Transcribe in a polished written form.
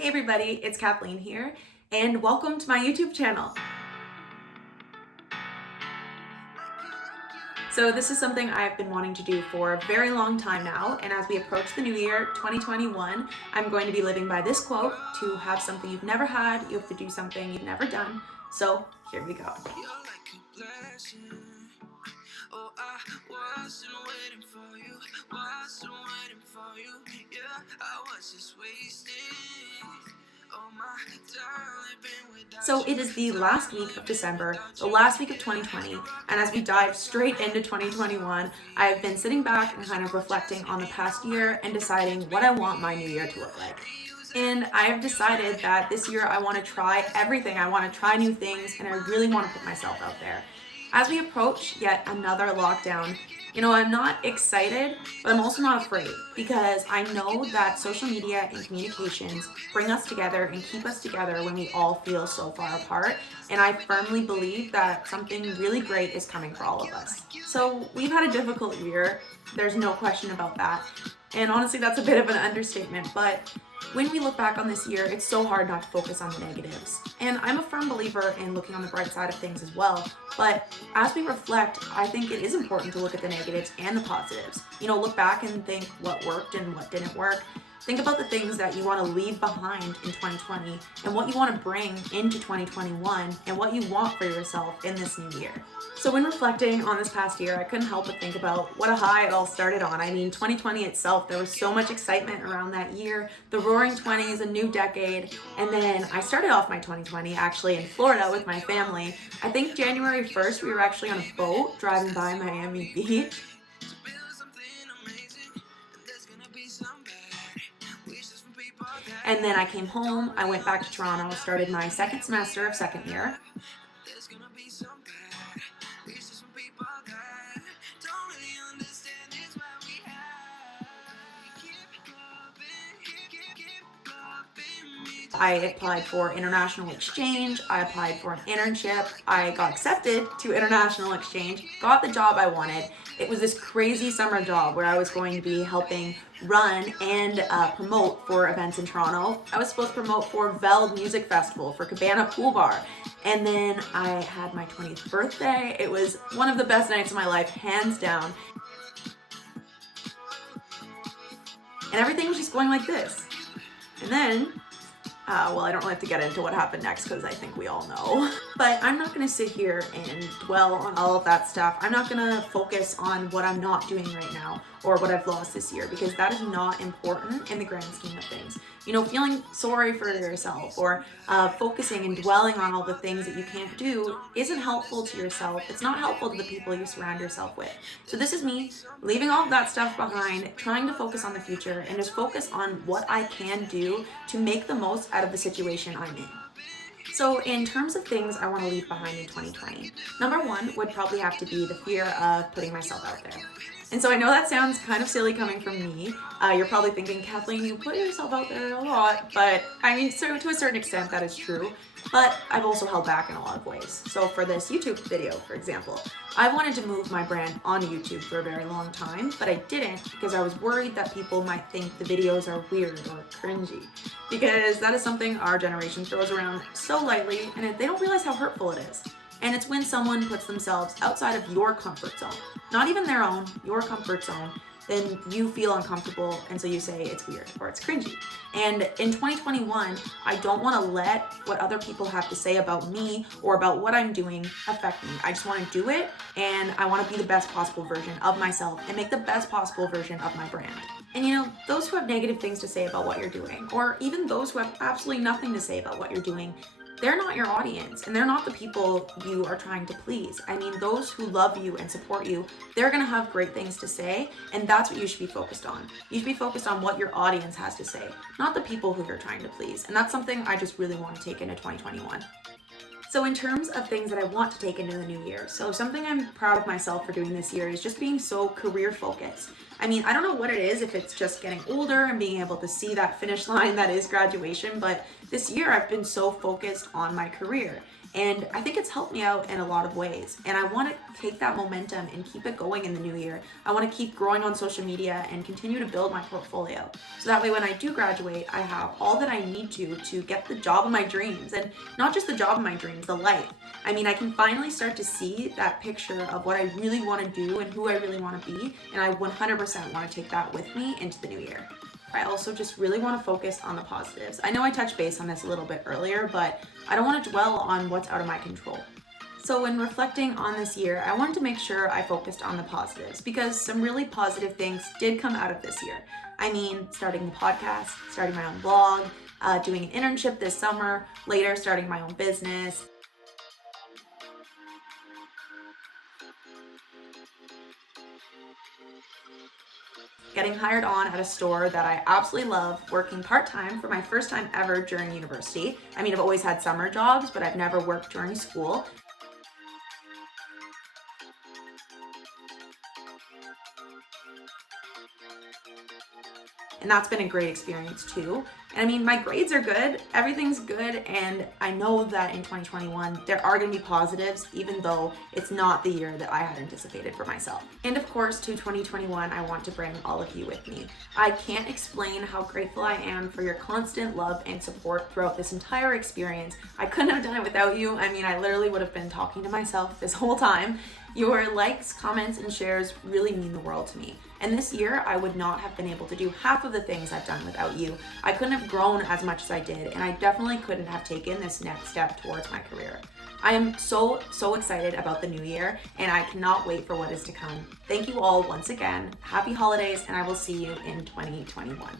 Hey everybody, it's Kathleen here, and welcome to my YouTube channel. So this is something I've been wanting to do for a very long time now, and as we approach the new year, 2021, I'm going to be living by this quote: to have something you've never had, you have to do something you've never done. So here we go. Oh, I wasn't waiting for you, wasn't waiting for you, yeah, I was just wasting all my time been without. So it is the last week of December, the last week of 2020, and as we dive straight into 2021, I've been sitting back and kind of reflecting on the past year and deciding what I want my new year to look like. And I have decided that this year I want to try everything. I want to try new things, and I really want to put myself out there. As we approach yet another lockdown, I'm not excited, but I'm also not afraid, because I know that social media and communications bring us together and keep us together when we all feel so far apart. And I firmly believe that something really great is coming for all of us. So we've had a difficult year. There's no question about that. And honestly, that's a bit of an understatement, but when we look back on this year, it's so hard not to focus on the negatives. And I'm a firm believer in looking on the bright side of things as well. But as we reflect, I think it is important to look at the negatives and the positives. Look back and think what worked and what didn't work. Think about the things that you want to leave behind in 2020 and what you want to bring into 2021 and what you want for yourself in this new year. So when reflecting on this past year, I couldn't help but think about what a high it all started on. 2020 itself, there was so much excitement around that year. The Roaring 20s, a new decade. And then I started off my 2020 actually in Florida with my family. I think January 1st, we were actually on a boat driving by Miami Beach. And then I came home, I went back to Toronto, started my second semester of second year. I applied for international exchange, I applied for an internship, I got accepted to international exchange, got the job I wanted. It was this crazy summer job where I was going to be helping run and promote for events in Toronto. I was supposed to promote for Veld Music Festival, for Cabana Pool Bar. And then I had my 20th birthday. It was one of the best nights of my life, hands down. And everything was just going like this. And then I don't really have to get into what happened next because I think we all know. But I'm not going to sit here and dwell on all of that stuff. I'm not going to focus on what I'm not doing right now or what I've lost this year, because that is not important in the grand scheme of things. Feeling sorry for yourself or focusing and dwelling on all the things that you can't do isn't helpful to yourself. It's not helpful to the people you surround yourself with. So this is me leaving all of that stuff behind, trying to focus on the future and just focus on what I can do to make the most out of the situation I'm in. So in terms of things I want to leave behind in 2020, number one would probably have to be the fear of putting myself out there. And so I know that sounds kind of silly coming from me. You're probably thinking, Kathleen, you put yourself out there a lot, but so to a certain extent that is true, but I've also held back in a lot of ways. So for this YouTube video, for example, I wanted to move my brand on YouTube for a very long time, but I didn't because I was worried that people might think the videos are weird or cringy, because that is something our generation throws around so lightly and they don't realize how hurtful it is. And it's when someone puts themselves outside of your comfort zone, not even their own, your comfort zone, then you feel uncomfortable, and so you say it's weird or it's cringy. And in 2021, I don't want to let what other people have to say about me or about what I'm doing affect me. I just want to do it, and I want to be the best possible version of myself and make the best possible version of my brand. And those who have negative things to say about what you're doing, or even those who have absolutely nothing to say about what you're doing, they're not your audience, and they're not the people you are trying to please. Those who love you and support you, they're gonna have great things to say, and that's what you should be focused on. You should be focused on what your audience has to say, not the people who you're trying to please. And that's something I just really want to take into 2021. So in terms of things that I want to take into the new year, so something I'm proud of myself for doing this year is just being so career focused. I mean, I don't know what it is, if it's just getting older and being able to see that finish line that is graduation, but this year I've been so focused on my career. And I think it's helped me out in a lot of ways. And I want to take that momentum and keep it going in the new year. I want to keep growing on social media and continue to build my portfolio. So that way when I do graduate, I have all that I need to get the job of my dreams. And not just the job of my dreams, the life. I mean, I can finally start to see that picture of what I really want to do and who I really want to be. And I 100% want to take that with me into the new year. I also just really want to focus on the positives. I know I touched base on this a little bit earlier, but I don't want to dwell on what's out of my control. So when reflecting on this year, I wanted to make sure I focused on the positives because some really positive things did come out of this year. I mean, starting the podcast, starting my own blog, doing an internship this summer, later starting my own business. Getting hired on at a store that I absolutely love, working part-time for my first time ever during university. I mean, I've always had summer jobs, but I've never worked during school. And that's been a great experience too. And I mean, my grades are good, everything's good, and I know that in 2021 there are going to be positives, even though it's not the year that I had anticipated for myself. And of course, to 2021, I want to bring all of you with me. I can't explain how grateful I am for your constant love and support throughout this entire experience. I couldn't have done it without you. I mean, I literally would have been talking to myself this whole time. Your likes, comments, and shares really mean the world to me. And this year, I would not have been able to do half of the things I've done without you. I couldn't have grown as much as I did, and I definitely couldn't have taken this next step towards my career. I am so excited about the new year, and I cannot wait for what is to come. Thank you all once again. Happy holidays, and I will see you in 2021.